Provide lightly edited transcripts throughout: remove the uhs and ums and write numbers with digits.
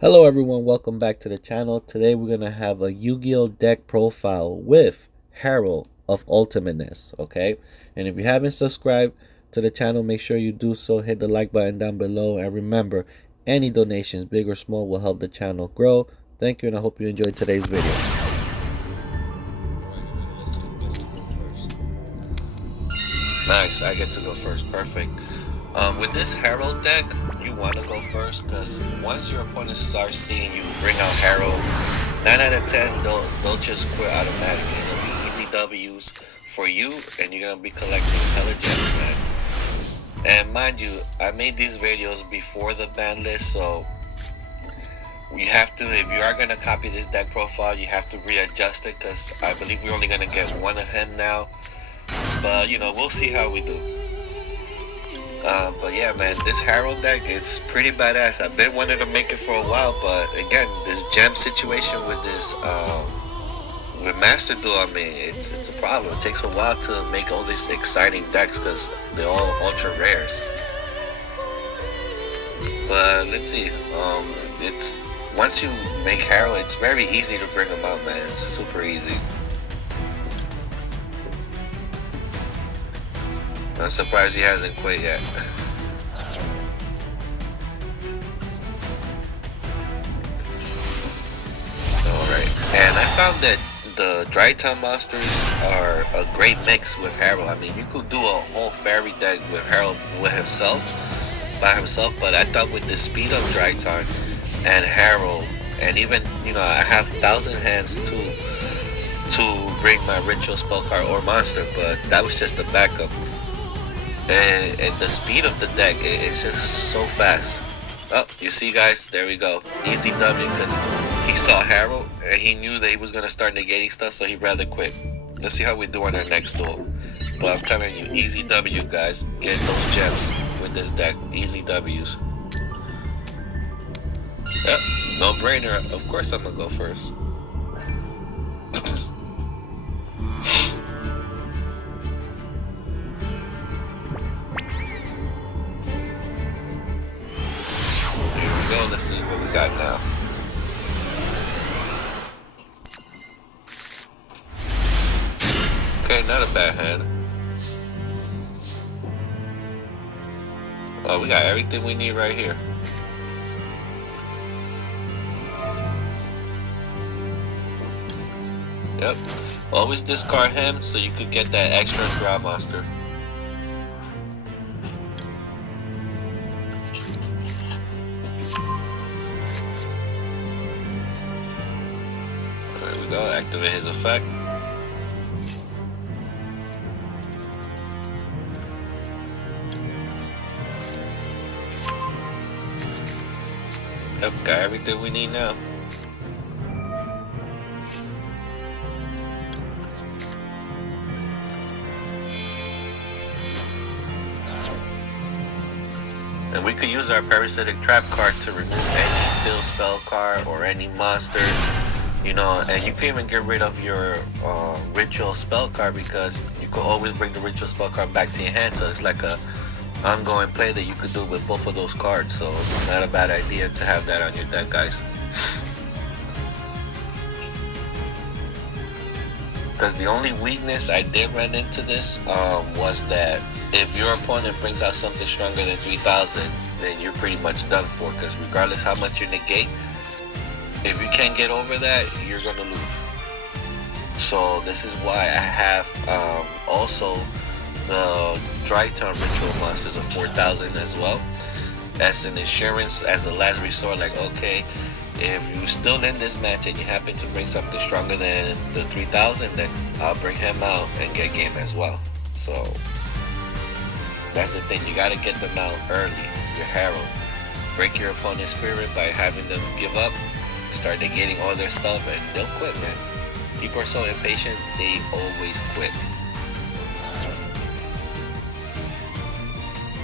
Hello everyone, welcome back to the channel. Today we're going to have a Yu-Gi-Oh deck profile with Herald of Ultimateness, okay? And if you haven't subscribed to the channel, make sure you do so. Hit the like button down below, and remember, any donations, big or small, will help the channel grow. Thank you, and I hope you enjoyed today's video. Nice, I get to go first. Perfect. With this Herald deck, you want to go first because once your opponent starts seeing you bring out Herald, 9 out of 10 they'll just quit automatically. It'll be easy W's for you, and you're gonna be collecting hella gems, man. And mind you, I made these videos before the ban list, so you have to, if you are gonna copy this deck profile, you have to readjust it because I believe we're only gonna get one of him now. But you know, we'll see how we do. But yeah, man, this Herald deck, it's pretty badass. I've been wanting to make it for a while, but again, this gem situation with this with Master Duel, I mean, it's a problem. It takes a while to make all these exciting decks because they're all ultra rares. But let's see. It's once you make Herald, it's very easy to bring them out, man. It's super easy. I'm surprised he hasn't quit yet. Alright, and I found that the Dry Town monsters are a great mix with Herald. I mean, you could do a whole fairy deck with Herald by himself, but I thought with the speed of Dry Town and Herald, and even, you know, I have 1,000 hands to bring my ritual spell card or monster, but that was just a backup. And the speed of the deck, it's just so fast. Oh, you see, guys, there we go. Easy W, because he saw Herald and he knew that he was going to start negating stuff, so he'd rather quit. Let's see how we do on our next duel. But I'm telling you, easy W, guys. Get those gems with this deck. Easy W's. Yep, no brainer. Of course I'm going to go first. Let's see what we got now. Okay, not a bad hand. Oh, we got everything we need right here. Yep. Always discard him so you could get that extra draw monster. Go activate his effect. Yep, got everything we need now. And we could use our Parasitic Trap card to remove any field spell card or any monster. You know, and you can even get rid of your ritual spell card because you could always bring the ritual spell card back to your hand. So it's like a ongoing play that you could do with both of those cards. So it's not a bad idea to have that on your deck, guys. Because the only weakness I did run into this was that if your opponent brings out something stronger than 3,000, then you're pretty much done for. Because regardless how much you negate, if you can't get over that, you're gonna lose. So this is why I have also the Dry Town ritual monsters of 4,000 as well. That's an insurance as a last resort. Like, okay, if you're still in this match and you happen to bring something stronger than the 3,000, then I'll bring him out and get game as well. So that's the thing. You gotta get them out early. Your Herald. Break your opponent's spirit by having them give up. Start negating all their stuff and they'll quit, man. People are so impatient, they always quit.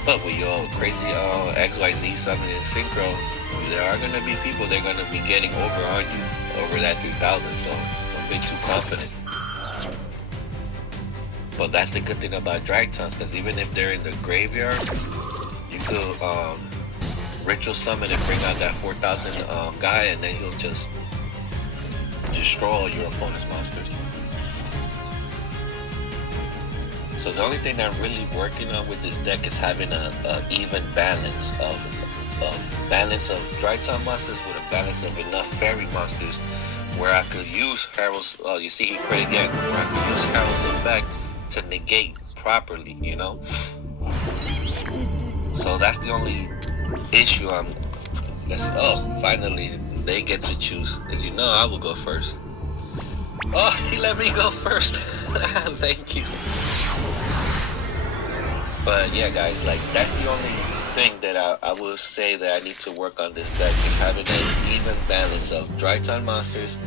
But with your crazy XYZ summon and synchro, there are gonna be people that are gonna be getting over on you over that 3,000, so don't be too confident. But that's the good thing about drag tons, because even if they're in the graveyard, you could ritual summon and bring out that 4,000 guy, and then he'll just destroy your opponent's monsters. So the only thing I'm really working on with this deck is having a even balance of dry time monsters with a balance of enough fairy monsters where I could use Herald's. You see, he crit again. Where I could use Herald's effect to negate properly, you know. So that's the only issue finally they get to choose, because you know I will go first. Oh, he let me go first. Thank you. But yeah, guys, like that's the only thing that I will say that I need to work on this deck, is having an even balance of dry time monsters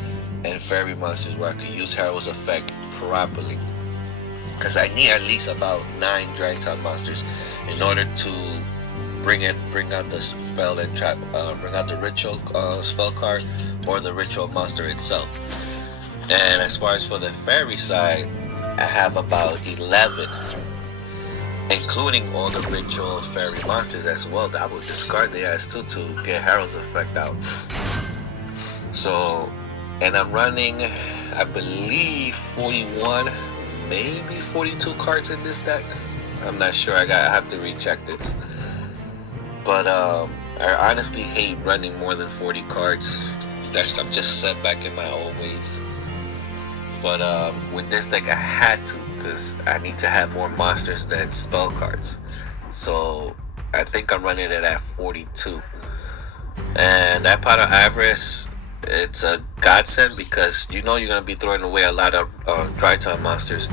and fairy monsters where I could use Herald's effect properly. Because I need at least about 9 dry time monsters in order to bring out the spell and trap, bring out the ritual spell card or the ritual monster itself. And as far as for the fairy side, I have about 11, including all the ritual fairy monsters as well that I will discard the ass too to get Herald's effect out. So, and I'm running, I believe 41, maybe 42 cards in this deck. I'm not sure. I have to recheck this. But I honestly hate running more than 40 cards. I'm just set back in my old ways. But with this deck I had to, because I need to have more monsters than spell cards. So I think I'm running it at 42. And that pot of Avarice, it's a godsend, because you know you're going to be throwing away a lot of dry time monsters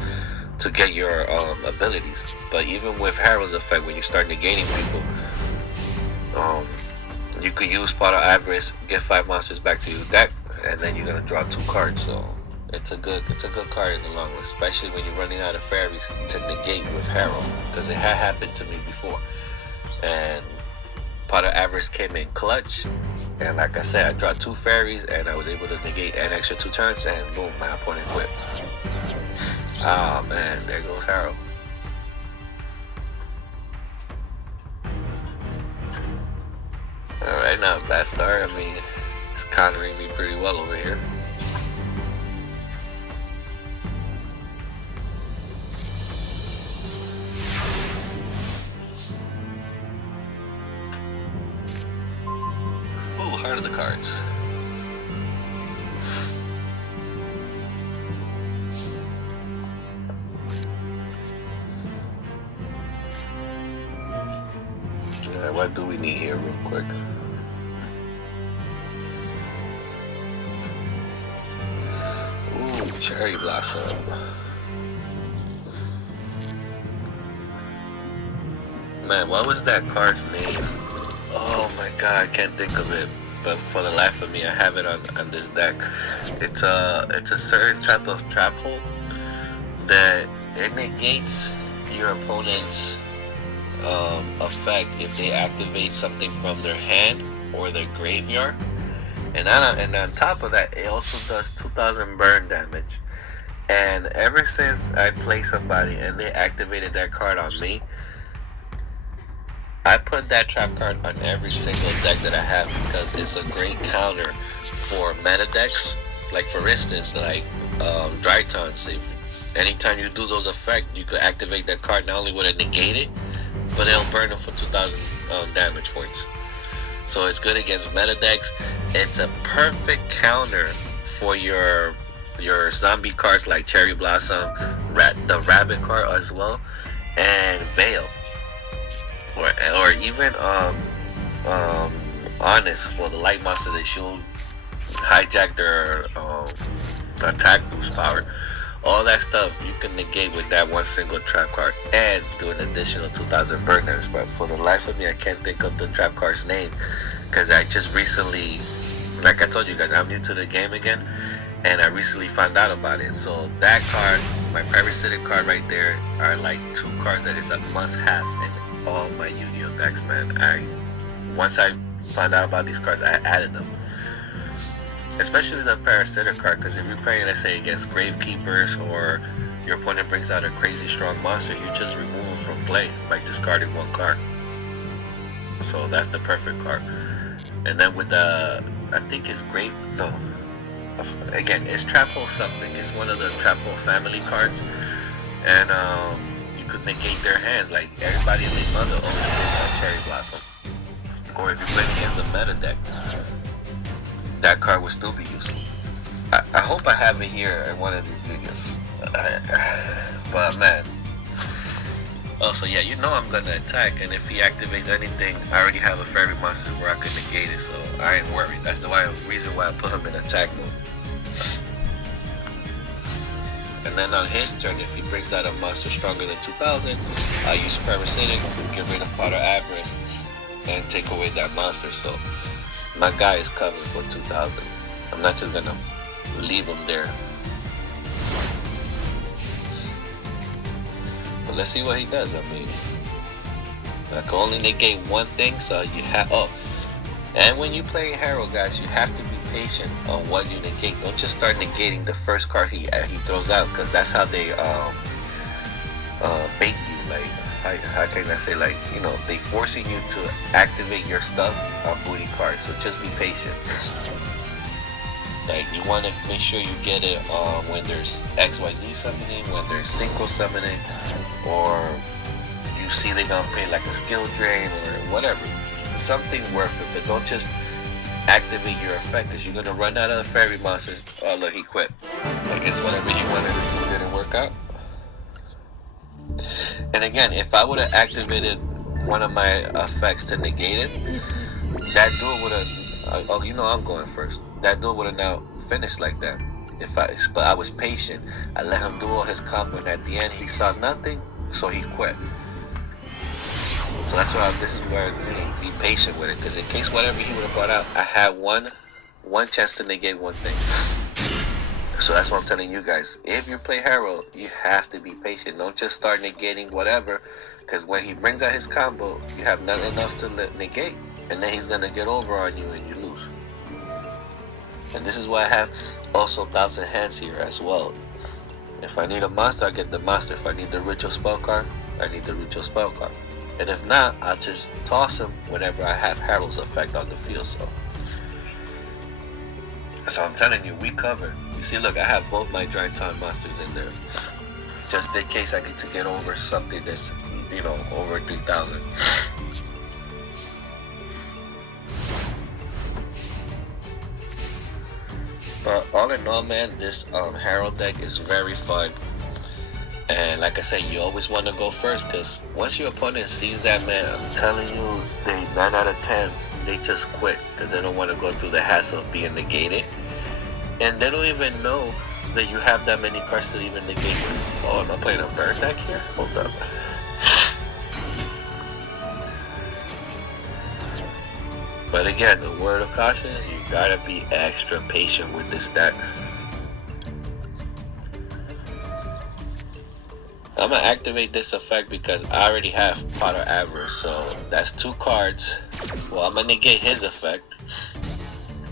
to get your abilities. But even with Herald's effect, when you start negating people, you could use pot of Avarice, get 5 monsters back to your deck, and then you're going to draw 2 cards. So it's a good card in the long run, especially when you're running out of fairies to negate with Herald, because it had happened to me before. And pot of Avarice came in clutch, and like I said, I dropped 2 fairies and I was able to negate an extra 2 turns, and boom, my opponent whipped. Oh man, there goes Herald. Alright, not a bad start. I mean, it's countering me pretty well over here. Ooh, heart of the cards. What do we need here real quick? Ooh, Cherry Blossom. Man, what was that card's name? Oh my god, I can't think of it. But for the life of me, I have it on this deck. It's a certain type of trap hole that it negates your opponent's effect if they activate something from their hand or their graveyard, and on top of that, it also does 2,000 burn damage. And ever since I played somebody and they activated that card on me, I put that trap card on every single deck that I have, because it's a great counter for meta decks. Like for instance, like Dry Taunts. If anytime you do those effects, you could activate that card. Not only would it negate it, but it'll burn them for 2,000 damage points. So it's good against meta decks. It's a perfect counter for your zombie cards like Cherry Blossom, the Rabbit card as well, and Veil, or even Honest for the light monster that should hijack their attack boost power. All that stuff you can negate with that one single trap card and do an additional 2,000 burn damage. But for the life of me, I can't think of the trap card's name, because I just recently, like I told you guys, I'm new to the game again, and I recently found out about it. So that card, my parasitic card right there, are like 2 cards that is a must-have in all my Yu-Gi-Oh decks, man. Once I found out about these cards, I added them. Especially the parasitic card, because if you're playing, let's say, against Gravekeepers, or your opponent brings out a crazy strong monster, you just remove them from play by discarding 1 card. So that's the perfect card. And then with the, I think it's great. No, again, it's Trap Hole something. It's one of the Trap Hole family cards, and you could negate their hands. Like everybody and their mother always plays that Cherry Blossom. Or if you play against a meta deck, that card would still be useful. I hope I have it here in one of these videos. But man. Also, yeah, you know I'm gonna attack, and if he activates anything, I already have a fairy monster where I can negate it, so I ain't worried. That's the reason why I put him in attack mode. And then on his turn, if he brings out a monster stronger than 2000, I use Parasitic, get rid of Pot of Avarice, and take away that monster. So my guy is covered for 2000. I'm not just gonna leave him there. But let's see what he does. I mean, I can only negate one thing, so you have. Oh, and when you play Herald, guys, you have to be patient on what you negate. Don't just start negating the first card he throws out, because that's how they bait you. Like, how can I say, like, you know, they forcing you to activate your stuff on booty cards. So just be patient. Like, you want to make sure you get it when there's XYZ summoning, when there's synchro summoning, or you see they're gonna pay like a skill drain or whatever. Something worth it, but don't just activate your effect, because you're gonna run out of fairy monsters. Oh look, he quit. I guess whatever he wanted to do didn't work out. And again, if I would have activated one of my effects to negate it, that dude would have. Oh, you know I'm going first. That dude would have now finished like that. But I was patient. I let him do all his combo, and at the end he saw nothing, so he quit. So that's why this is where be patient with it, because in case whatever he would have brought out, I had one chance to negate one thing. So that's what I'm telling you guys. If you play Herald, you have to be patient. Don't just start negating whatever, because when he brings out his combo, you have nothing else to negate, and then he's gonna get over on you and you lose. And this is why I have also 1000 hands here as well. If I need a monster, I get the monster. If I need the ritual spell card, I need the ritual spell card. And if not, I'll just toss him whenever I have Herald's effect on the field. So I'm telling you, we covered. You see, look, I have both my Dry Time monsters in there, just in case I get to get over something that's, you know, over 3000. But all in all, man, this Herald deck is very fun. And like I said, you always want to go first, because once your opponent sees that, man, I'm telling you, they 9 out of 10, they just quit, because they don't want to go through the hassle of being negated. And they don't even know that you have that many cards to even negate it. Oh, am I playing a bird deck here? Hold up. But again, the word of caution is you gotta be extra patient with this deck. I'm gonna activate this effect because I already have Pot of Avarice, so that's 2 cards. Well, I'm gonna negate his effect.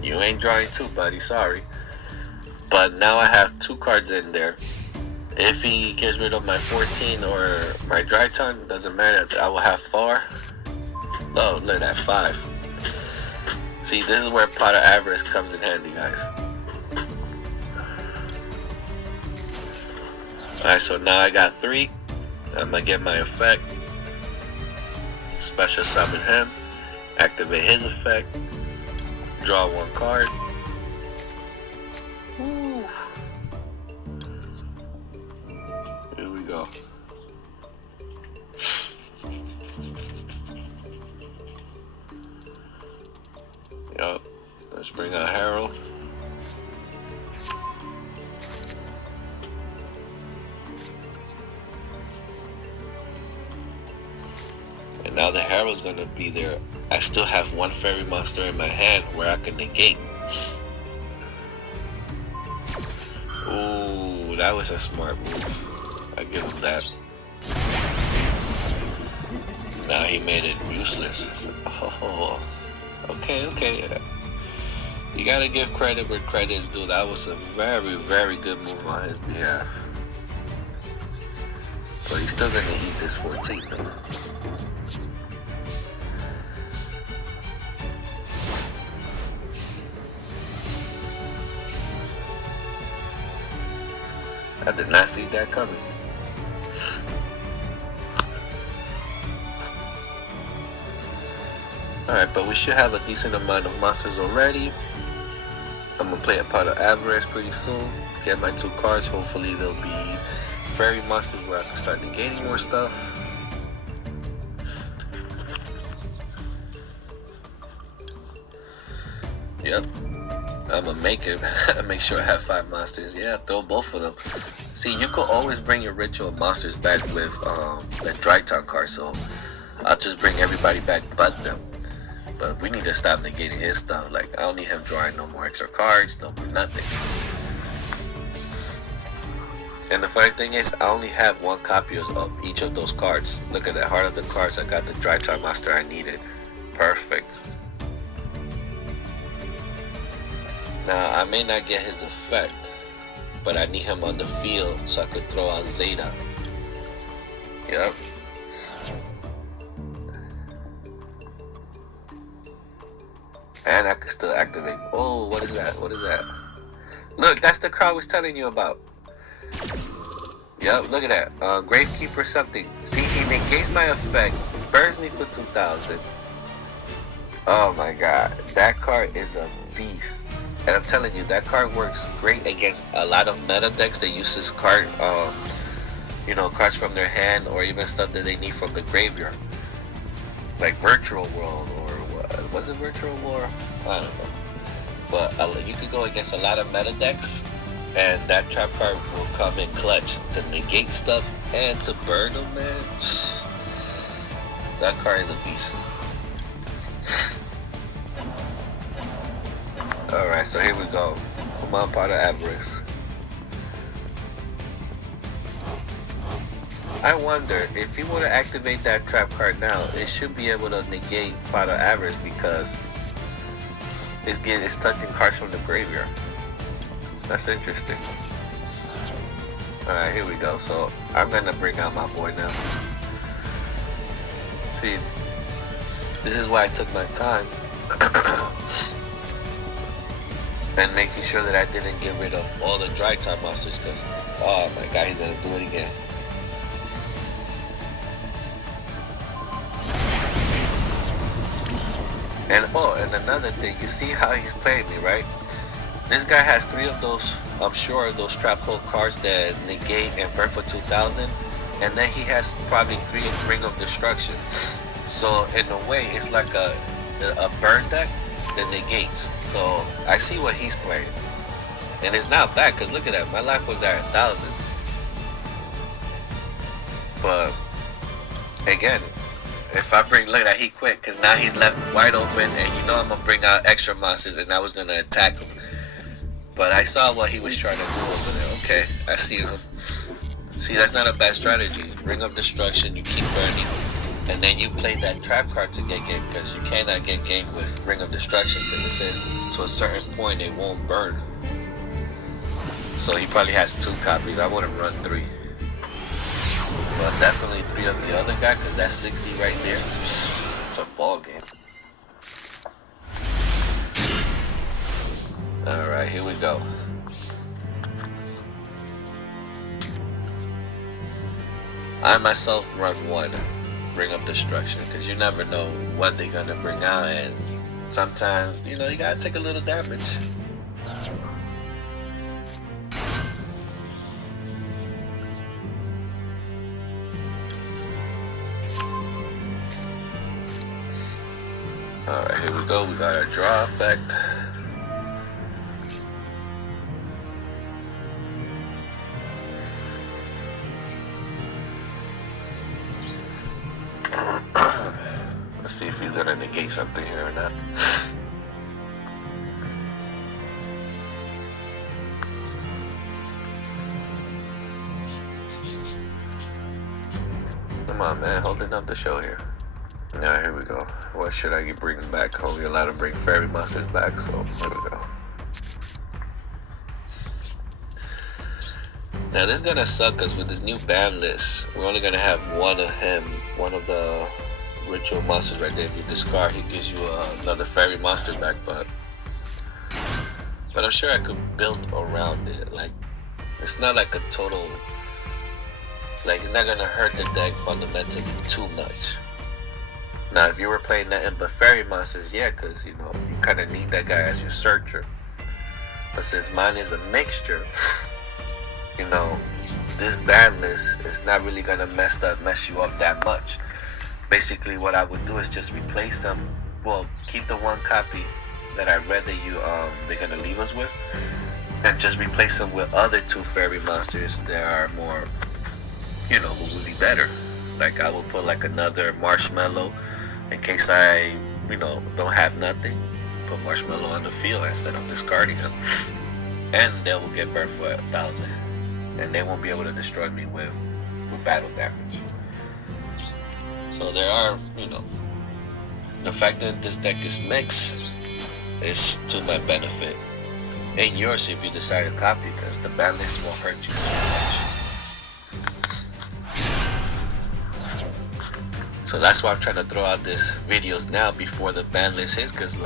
You ain't drawing 2, buddy, sorry. But now I have 2 cards in there. If he gets rid of my 14 or my Dry Time, doesn't matter, I will have 4. Oh, look at that, 5. See, this is where Pot of Avarice comes in handy, guys. Alright, so now I got 3. I'm gonna get my effect. Special summon him. Activate his effect. Draw 1 card. Woo. Here we go. Yup. Let's bring out Herald. And now the Herald's gonna be there. I still have 1 fairy monster in my hand where I can negate. Ooh, that was a smart move. I give him that. Now he made it useless. Oh, okay. You gotta give credit where credit is due. That was a very, very good move on his behalf. But he's still gonna eat this 14 though. I did not see that coming. Alright, but we should have a decent amount of monsters already. I'm gonna play a pot of avarice pretty soon. Get my 2 cards. Hopefully they'll be fairy monsters where I can start negating more stuff. Yep. I'm gonna make it. Make sure I have 5 monsters. Yeah, throw both of them. See, you could always bring your ritual monsters back with the Dry Town card, so I'll just bring everybody back but them. But we need to stop negating his stuff. Like, I don't need him drawing no more extra cards, no more nothing. And the funny thing is, I only have 1 copy of each of those cards. Look at that, Heart of the Cards. I got the Dry Town monster I needed. Perfect. Now, I may not get his effect, but I need him on the field so I could throw out Zeta. Yep. And I can still activate. Oh, what is that? What is that? Look, that's the card I was telling you about. Yep, look at that. Gravekeeper something. See, he negates my effect, burns me for 2,000. Oh my god, that card is a beast. And I'm telling you, that card works great against a lot of meta decks that use this card, you know, cards from their hand or even stuff that they need from the graveyard. Like Virtual World or what? Was it Virtual War? I don't know. But you could go against a lot of meta decks, and that trap card will come in clutch to negate stuff and to burn them, man. That card is a beast. Alright, so here we go. Come on, Pot of Avarice. I wonder if you want to activate that trap card now, it should be able to negate Pot of Avarice because it's touching cards from the graveyard. That's interesting. Alright, here we go. So I'm gonna bring out my boy now. See, this is why I took my time. And making sure that I didn't get rid of all the Dry Town monsters because, oh my god, he's gonna do it again. And another thing, you see how he's playing me, right? This guy has 3 of those, I'm sure, those trap hole cards that negate and burn for 2,000. And then he has probably 3 Ring of Destruction. So in a way, it's like a burn deck that negates. So I see what he's playing, and it's not bad because look at that, my life was at 1,000. But again, if I bring, look at that, he quit because now he's left wide open, and you know I'm gonna bring out extra monsters and I was gonna attack him. But I saw what he was trying to do over there. Okay, I see him. See, that's not a bad strategy. Ring of Destruction, you keep burning. And then you play that trap card to get game because you cannot get game with Ring of Destruction because it says to a certain point it won't burn. So he probably has 2 copies. I wouldn't run 3. But definitely 3 of the other guy because that's 60 right there. It's a ball game. Alright, here we go. I myself run 1. Ring of Destruction because you never know what they're gonna bring out, and sometimes you know you gotta take a little damage. Alright, here we go. We got our draw effect. Let's see if he's gonna negate something here or not. Come on, man, holding up the show here. Now here we go. What should I be bringing back? Only allowed to bring fairy monsters back, so here we go. Now this is gonna suck because with this new ban list, we're only gonna have 1 of him, 1 of the ritual monsters right there. If you discard, he gives you another fairy monster back, but I'm sure I could build around it. Like It's not like a total, like it's not gonna hurt the deck fundamentally too much. Now, if you were playing nothing but fairy monsters, yeah, because you kind of need that guy as your searcher. But since mine is a mixture, this ban list is not really gonna mess you up that much. Basically, what I would do is just replace them. Well, keep the one copy that I read that they're gonna leave us with, and just replace them with other 2 fairy monsters that are more, who will be better. Like I will put like another marshmallow in case I, don't have nothing. Put marshmallow on the field instead of discarding him, and they will get burnt for 1,000, and they won't be able to destroy me with battle damage. So there are, the fact that this deck is mixed is to my benefit, and yours if you decide to copy, because the ban list won't hurt you too much. So that's why I'm trying to throw out these videos now before the ban list hits, because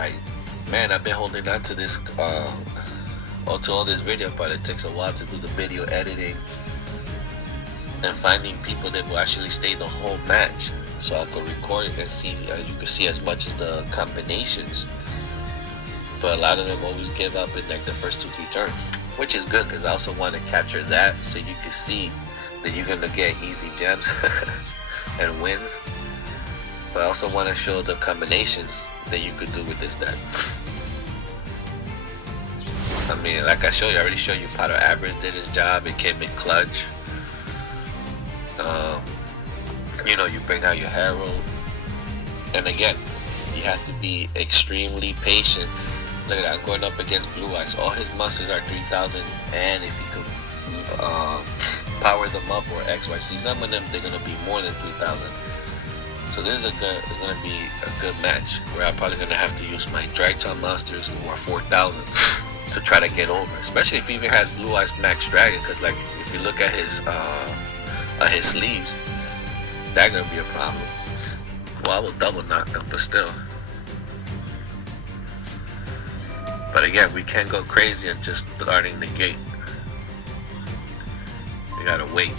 man, I've been holding on to this to all this video, but it takes a while to do the video editing and finding people that will actually stay the whole match, so I could record it and see. You can see as much as the combinations, but a lot of them always give up in like the first 2-3 turns, which is good because I also want to capture that so you can see that you're gonna get easy gems and wins. But I also want to show the combinations that you could do with this deck. I mean, like I already showed you, Powder Average did his job. It came in clutch. You bring out your Herald, and again, you have to be extremely patient. Look at that, I'm going up against Blue Eyes. All his monsters are 3,000, and if he could power them up or XYZ some of them, they're gonna be more than 3,000. So this is it's gonna be a good match where I'm probably gonna have to use my Dragton monsters who are 4,000 to try to get over. Especially if he even has Blue Eyes Max Dragon, because like if you look at his sleeves, that's gonna be a problem. Well, I will double knock them, but still. But again, we can't go crazy and just starting the gate. We gotta wait.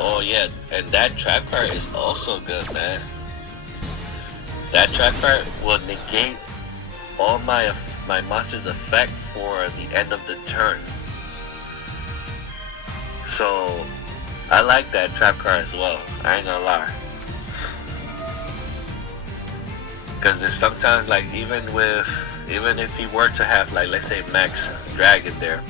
Oh yeah, and that trap card is also good, man. That trap card will negate all my monster's effect for the end of the turn. So I like that trap card as well, I ain't gonna lie. Because there's sometimes like even if he were to have like, let's say, Max Dragon there,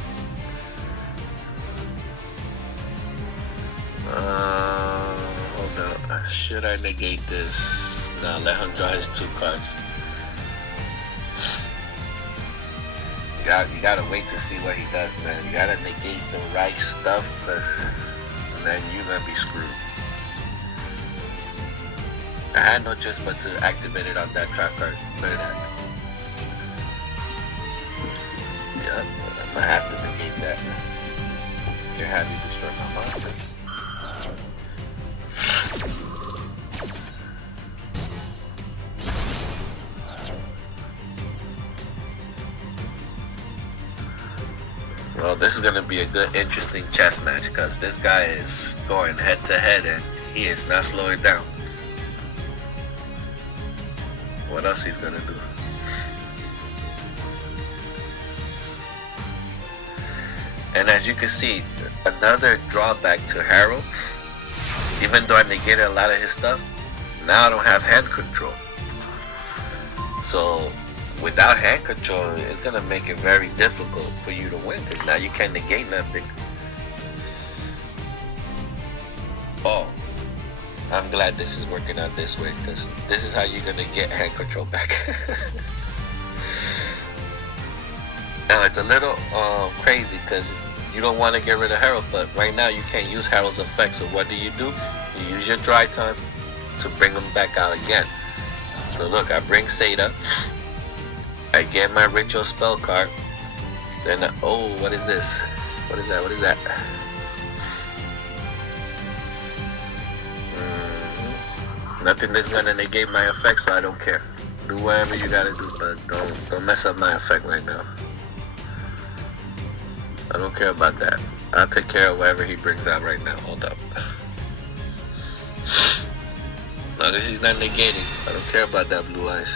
hold up, should I negate this? No, let him draw his 2 cards. You gotta wait to see what he does, man. You gotta negate the right stuff, because then you're gonna be screwed. I had no choice but to activate it on that trap card. Look at that. Yep, I'm gonna have to negate that. Can't have you destroy my monster. Well, this is going to be a good, interesting chess match, because this guy is going head to head and he is not slowing down. What else he's going to do? And as you can see, another drawback to Herald, even though I negated a lot of his stuff, now I don't have hand control. So without hand control, it's gonna make it very difficult for you to win, because now you can't negate nothing. Oh, I'm glad this is working out this way, because this is how you're gonna get hand control back. Now it's a little crazy, because you don't want to get rid of Herald, but right now you can't use Herald's effect. So what do? You use your dry tons to bring them back out again. So look, I bring Seda, I get my ritual spell card, then oh, what is this? What is that? What is that? Nothing that's gonna negate my effect, so I don't care. Do whatever you gotta do, but don't mess up my effect right now. I don't care about that. I'll take care of whatever he brings out right now. Hold up. Long as he's not negating, I don't care about that blue eyes.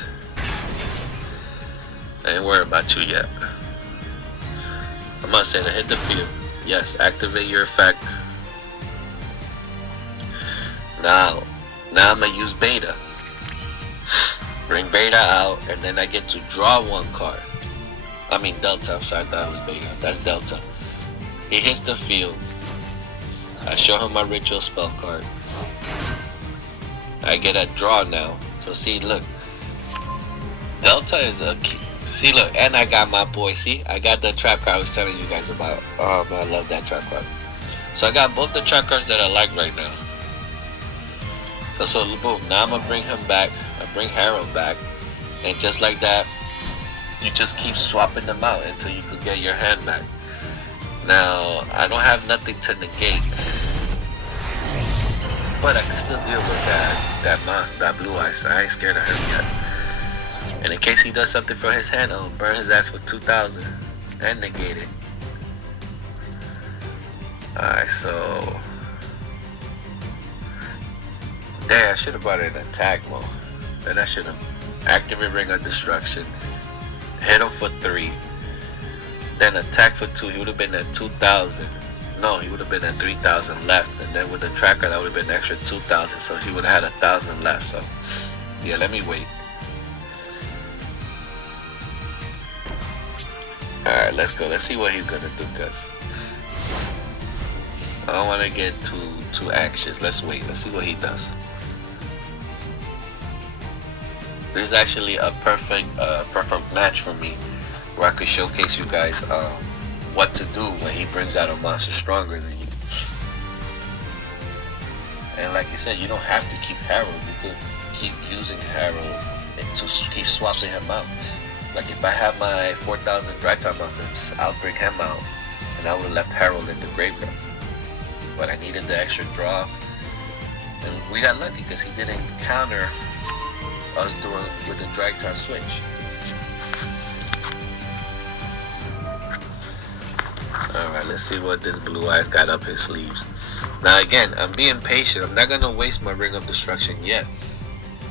I ain't worried about you yet. I'm gonna say to hit the field. Yes, activate your effect. Now I'm gonna use beta. Bring beta out, and then I get to draw one card. I mean delta, I'm sorry, I thought it was beta. That's delta. He hits the field. I show him my ritual spell card. I get a draw now. So see, look. Delta is a key. See, look, and I got my boy. See, I got the trap card I was telling you guys about. Oh man, I love that trap card. So I got both the trap cards that I like right now. So boom, now I'm gonna bring him back. I bring Herald back, and just like that, you just keep swapping them out until you can get your hand back. Now I don't have nothing to negate, but I can still deal with that blue eyes. I ain't scared of him yet. And in case he does something for his hand, I'll burn his ass for 2,000 and negate it. Alright, so damn, I should have brought it in attack mode. Then I should have activated Ring of Destruction, hit him for 3, then attack for 2. He would have been at 2,000. No, he would have been at 3,000 left, and then with the tracker that would have been an extra 2,000, so he would have had 1,000 left. So yeah, let me wait. Alright, let's go. Let's see what he's gonna do, cause I don't wanna get too anxious. Let's wait. Let's see what he does. This is actually a perfect match for me, where I could showcase you guys what to do when he brings out a monster stronger than you. And like you said, you don't have to keep Herald. You could keep using Herald to keep swapping him out. Like if I have my 4,000 dry time monsters, I'll bring him out, and I would have left Herald in the graveyard. But I needed the extra draw, and we got lucky because he didn't counter us doing with the drag time switch. Alright, let's see what this blue eyes got up his sleeves. Now again, I'm being patient. I'm not gonna waste my Ring of Destruction yet.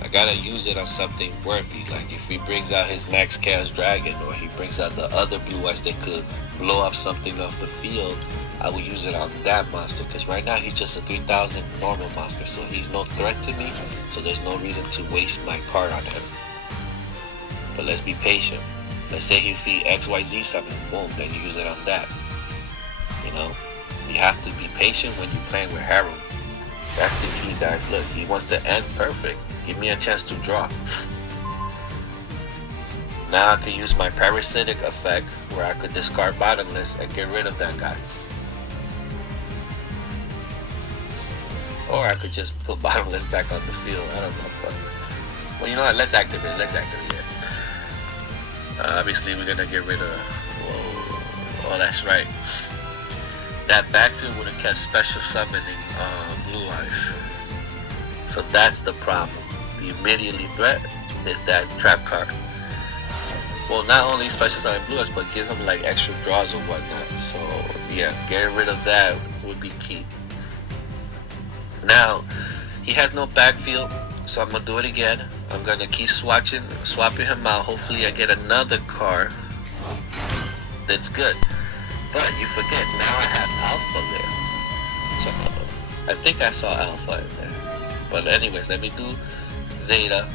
I gotta use it on something worthy. Like if he brings out his Max Chaos Dragon, or he brings out the other blue eyes that could blow up something off the field, I will use it on that monster. Because right now he's just a 3,000 normal monster, so he's no threat to me. So there's no reason to waste my card on him. But let's be patient. Let's say he feed XYZ something, boom, then you use it on that. You know, you have to be patient when you're playing with Herald. That's the key, guys. Look, he wants to end perfect. Give me a chance to draw. Now I can use my parasitic effect, where I could discard Bottomless and get rid of that guy. Or I could just put Bottomless back on the field. I don't know. But, well, you know what? Let's activate it. Obviously, we're gonna get rid of. Whoa. Oh, that's right. That backfield would have kept special summoning blue eyes. So that's the problem. The immediately threat is that trap card. Well, not only special summon blue eyes, but gives him like extra draws or whatnot. So yeah, getting rid of that would be key. Now he has no backfield, so I'm gonna do it again. I'm gonna keep swapping him out. Hopefully I get another card that's good. But you forget, now I have Alpha there. So I think I saw Alpha in there. But anyways, let me do Zeta.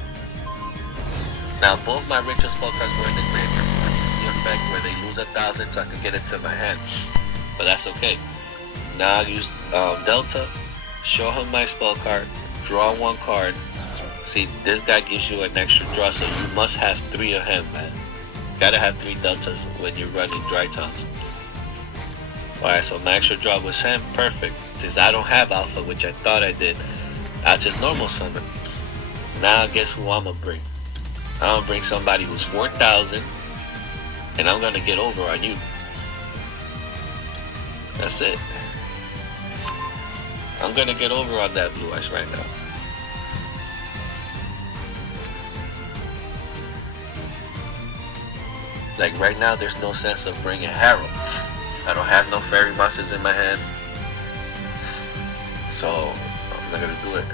Now both my ritual spell cards were in the graveyard, so I use the effect where they lose 1,000 so I can get it to my hand. But that's okay. Now I use Delta, show him my spell card, draw one card. See, this guy gives you an extra draw, so you must have 3 of him, man. Gotta have 3 deltas when you're running dry times. Alright, so my extra draw was him, perfect. Since I don't have Alpha, which I thought I did, I'll just normal summon. Now guess who I'm gonna bring? I'm gonna bring somebody who's 4,000, and I'm gonna get over on you. That's it. I'm gonna get over on that blue eyes right now. Like right now, there's no sense of bringing Herald. I don't have no fairy monsters in my hand, so I'm not gonna do it.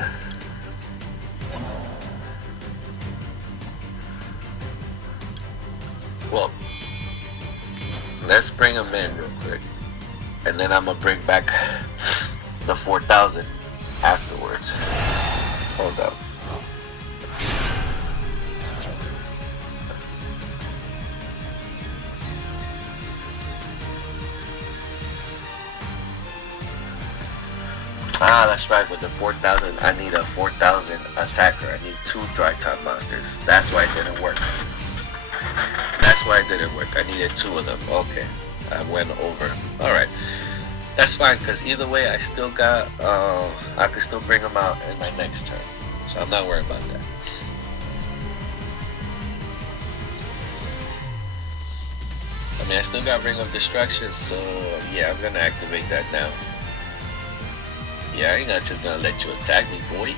Well, let's bring them in real quick, and then I'm gonna bring back the 4,000 afterwards. Hold up. Ah, that's right. With the 4,000, I need a 4,000 attacker. I need 2 dry time monsters. That's why it didn't work. That's why it didn't work. I needed 2 of them. Okay, I went over. All right, that's fine. Cause either way, I still got. I could still bring them out in my next turn, so I'm not worried about that. I mean, I still got Ring of Destruction, so yeah, I'm gonna activate that now. Yeah, I ain't not just gonna let you attack me, boy.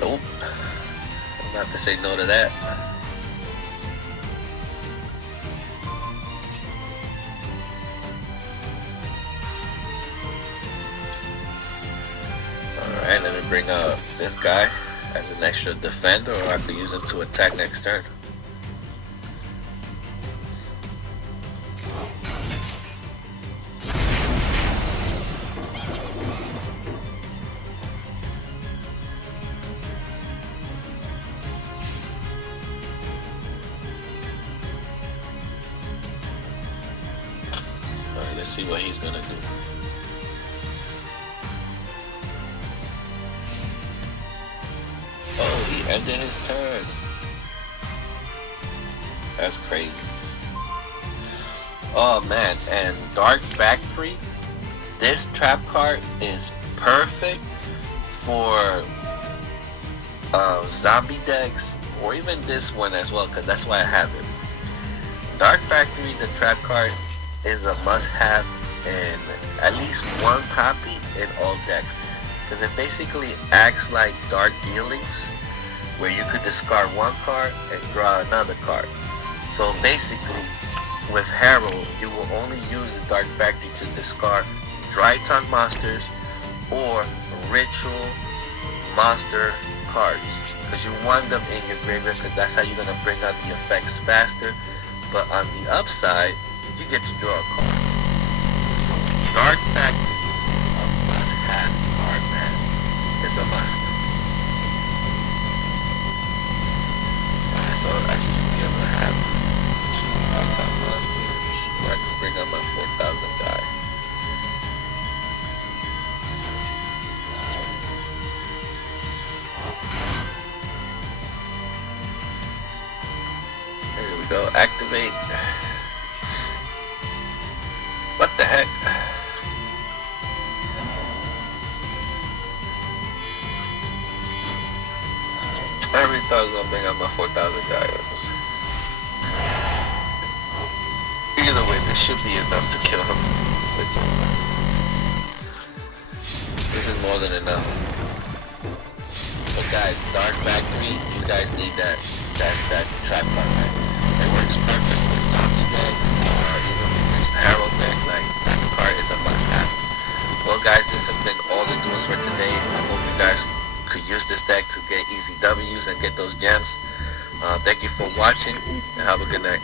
Nope. I'm gonna have to say no to that. Alright, let me bring up this guy as an extra defender, or I could use him to attack next turn. Let's see what he's gonna do. Oh, he ended his turn. That's crazy. Oh man, and Dark Factory, this trap card is perfect for zombie decks, or even this one as well, because that's why I have it. Dark Factory, the trap card, is a must-have in at least 1 copy in all decks, because it basically acts like Dark Dealings, where you could discard 1 card and draw another card. So basically, with Herald, you will only use the Dark Factory to discard Dryton monsters or ritual monster cards, because you want them in your graveyard, because that's how you're going to bring out the effects faster. But on the upside, you get to draw a card. So Dark Factory is a must-have card, man. It's a must. Alright, so I should be able to have 2 top monsters, where I can bring out my 4,000 guy. There we go. Activate. What the heck? I really thought I was gonna bring out my 4,000 diamonds. Either way, this should be enough to kill him. It's over. This is more than enough. So guys, Dark Factory, you guys need that trap card, right? It works perfect with zombie decks, or even with this Herald deck. Like, this card is a must-have. Well guys, this has been all the duels for today. I hope you guys could use this deck to get easy W's and get those gems. Thank you for watching, and have a good night.